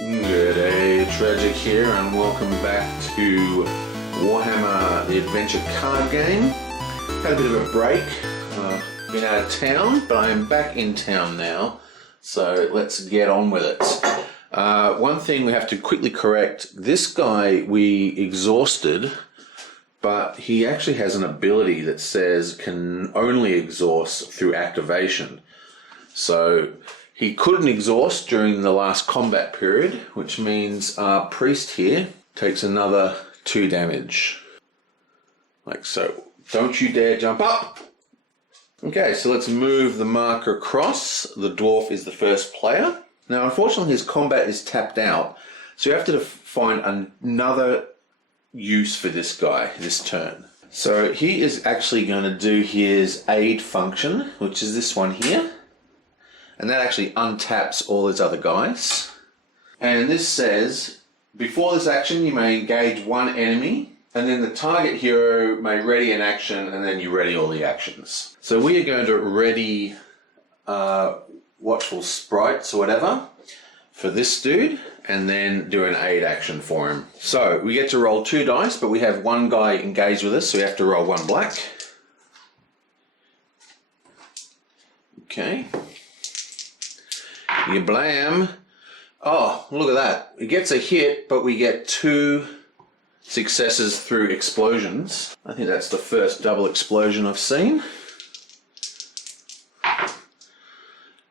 Good day, Tragic here, and welcome back to Warhammer the Adventure card game. Had a bit of a break, been out of town, but I am back in town now, so let's get on with it. One thing we have to quickly correct, this guy we exhausted, but he actually has an ability that says can only exhaust through activation. So he couldn't exhaust during the last combat period, which means our priest here takes another 2 damage. Like so. Don't you dare jump up! Okay, so let's move the marker across. The dwarf is the first player. Now, unfortunately, his combat is tapped out, so you have to find another use for this guy this turn. So he is actually going to do his aid function, which is this one here. And that actually untaps all his other guys. And this says, before this action you may engage one enemy, and then the target hero may ready an action, and then you ready all the actions. So we are going to ready Watchful Sprites or whatever for this dude, and then do an aid action for him. So we get to roll 2 dice, but we have one guy engaged with us, so we have to roll 1 black. Okay. You blam. Oh, look at that. It gets a hit, but we get 2 successes through explosions. I think that's the first double explosion I've seen.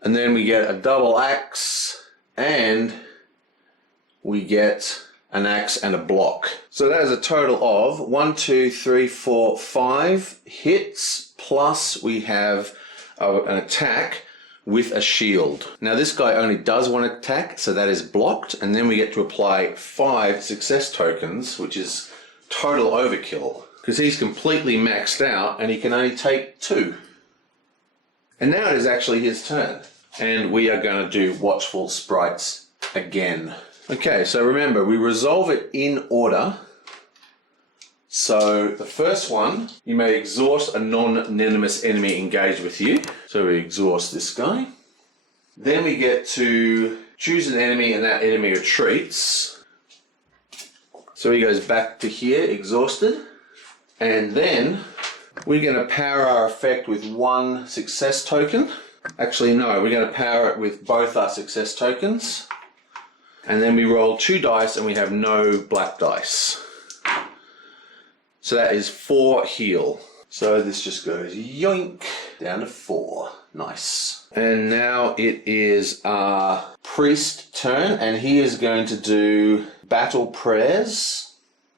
And then we get a double axe, and we get an axe and a block. So that is a total of 1, 2, 3, 4, 5 hits, plus we have an attack with a shield. Now this guy only does 1 attack, so that is blocked, and then we get to apply 5 success tokens, which is total overkill, because he's completely maxed out and he can only take 2. And now it is actually his turn, and we are going to do Watchful Sprites again. Okay, so remember, we resolve it in order. So the first one, you may exhaust a non-venomous enemy engaged with you. So we exhaust this guy. Then we get to choose an enemy, and that enemy retreats. So he goes back to here, exhausted. And then we're going to power our effect with 1 success token. Actually, no, we're going to power it with both our success tokens. And then we roll 2 dice, and we have no black dice. So that is 4 heal. So this just goes yoink down to 4. Nice. And now it is our priest turn, and he is going to do battle prayers.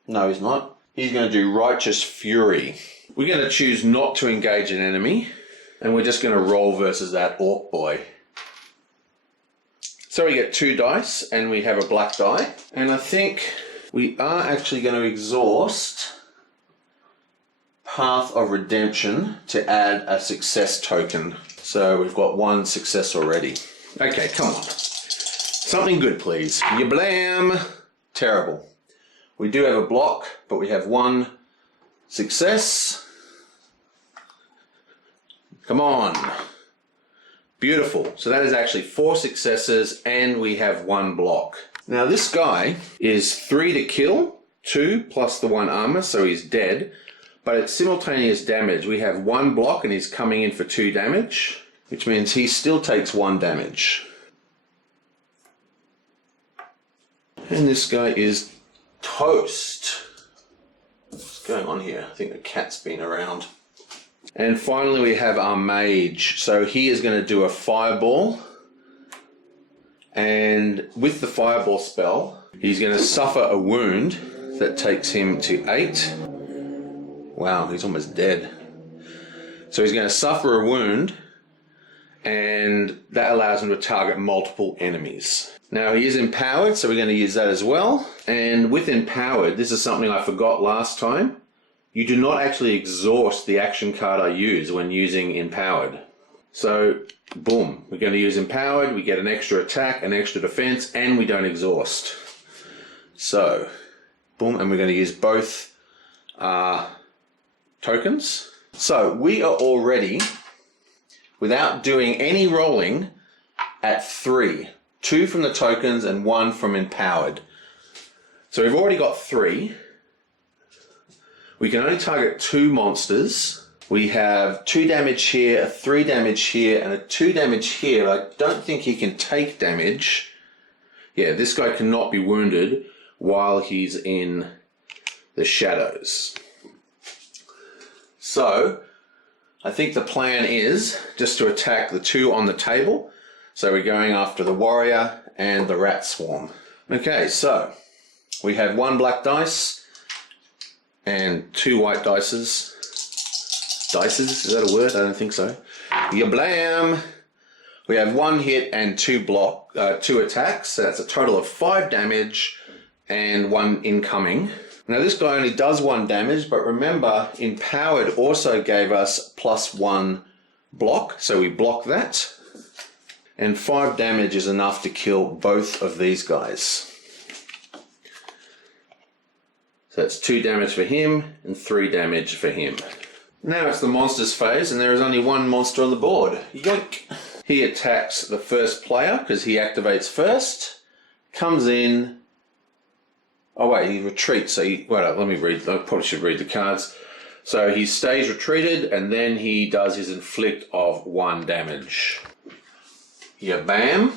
No, he's not. He's going to do righteous fury. We're going to choose not to engage an enemy, and we're just going to roll versus that orc boy. So we get 2 dice, and we have a black die. And I think we are actually going to exhaust Path of Redemption to add a success token. So we've got 1 success already. Okay, come on. Something good, please. You blam. Terrible. We do have a block, but we have 1 success. Come on. Beautiful. So that is actually 4 successes, and we have 1 block. Now this guy is 3 to kill, 2 plus the 1 armor, so he's dead. But it's simultaneous damage. We have 1 block and he's coming in for 2 damage, which means he still takes 1 damage. And this guy is toast. What's going on here? I think the cat's been around. And finally we have our mage. So he is going to do a fireball. And with the fireball spell, he's going to suffer a wound that takes him to 8. Wow, he's almost dead. So he's going to suffer a wound, and that allows him to target multiple enemies. Now he is empowered, so we're going to use that as well. And with empowered, this is something I forgot last time. You do not actually exhaust the action card I use when using empowered. So, boom, we're going to use empowered, we get an extra attack, an extra defense, and we don't exhaust. So, boom, and we're going to use both tokens. So we are already, without doing any rolling, at 3. 2 from the tokens and 1 from empowered. So we've already got 3. We can only target 2 monsters. We have 2 damage here, a 3 damage here, and a 2 damage here. I don't think he can take damage. Yeah, this guy cannot be wounded while he's in the shadows. So I think the plan is just to attack the 2 on the table. So we're going after the warrior and the rat swarm. Okay, so we have 1 black dice and 2 white dices. Dices? Is that a word? I don't think so. Yablam! We have 1 hit and 2 attacks. So that's a total of 5 damage and 1 incoming. Now this guy only does 1 damage, but remember, empowered also gave us +1 block, so we block that. And 5 damage is enough to kill both of these guys. So that's 2 damage for him and 3 damage for him. Now it's the monsters phase, and there is only 1 monster on the board. Yoink! He attacks the first player because he activates first, comes in. Oh wait, he retreats. So let me read. I probably should read the cards. So he stays retreated, and then he does his inflict of 1 damage. Yeah, bam!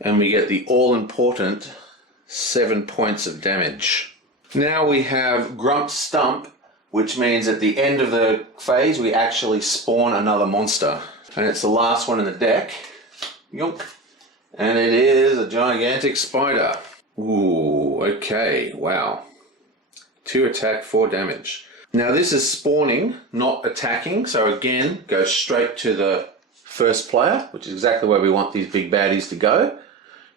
And we get the all-important 7 points of damage. Now we have Grump Stump, which means at the end of the phase we actually spawn another monster. And it's the last one in the deck. Yonk. And it is a gigantic spider. Ooh, okay, wow. 2 attack, 4 damage. Now this is spawning, not attacking, so again, go straight to the first player, which is exactly where we want these big baddies to go,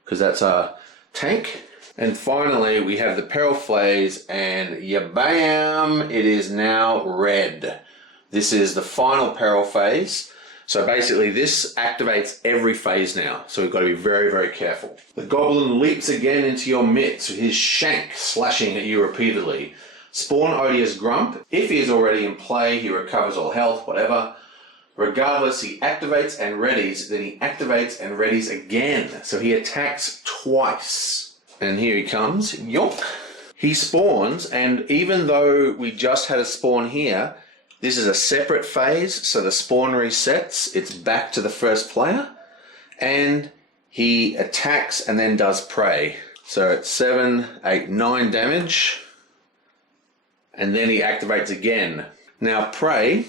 because that's our tank. And finally, we have the peril phase, and yabam! It is now red. This is the final peril phase. So basically, this activates every phase now. So we've got to be very, very careful. The goblin leaps again into your midst with his shank slashing at you repeatedly. Spawn Odious Grump. If he is already in play, he recovers all health, whatever. Regardless, he activates and readies, then he activates and readies again. So he attacks twice. And here he comes. Yonk. He spawns, and even though we just had a spawn here, this is a separate phase, so the spawn resets. It's back to the first player. And he attacks and then does prey. So it's 7, 8, 9 damage. And then he activates again. Now prey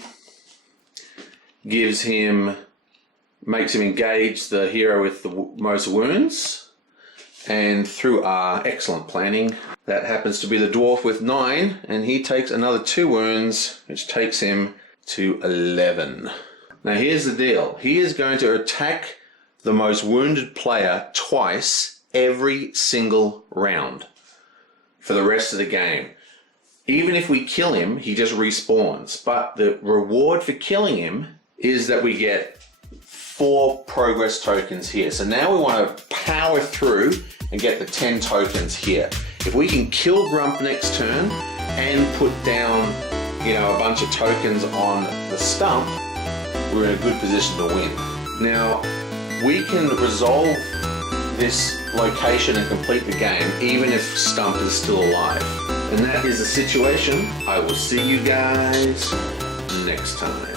makes him engage the hero with the most wounds. And through our excellent planning, that happens to be the dwarf with 9, and he takes another 2 wounds, which takes him to 11. Now here's the deal. He is going to attack the most wounded player twice every single round for the rest of the game. Even if we kill him, he just respawns. But the reward for killing him is that we get 4 progress tokens here. So now we want to power through and get the 10 tokens here. If we can kill Grump next turn and put down, a bunch of tokens on the stump, we're in a good position to win. Now, we can resolve this location and complete the game even if Stump is still alive. And that is the situation. I will see you guys next time.